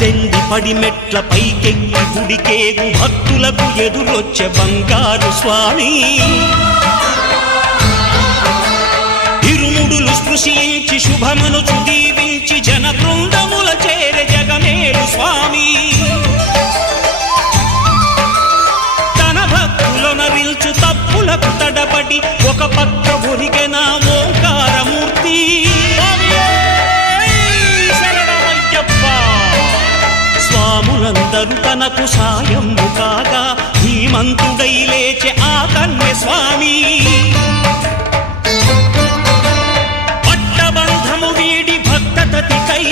18 పడిమెట్ల పైకెక్కి గుడికేగు భక్తులకు ఎదురొచ్చే బంగారు స్వామి ఇరుముడులు స్పృశించి శుభమనుచు దీవించి జన బృందముల చేరే జగమేలు స్వామి తన భక్తులనరిల్చు తప్పులకు తడబడి ఒక పక్క ఒరిగెన ఓంకారమూర్తి స్వాములందరూ తనకు సాయము కాగా ధీమంతుడై లేచే ఆ కన్య స్వామి పట్టబంధము వీడి భక్తతతికై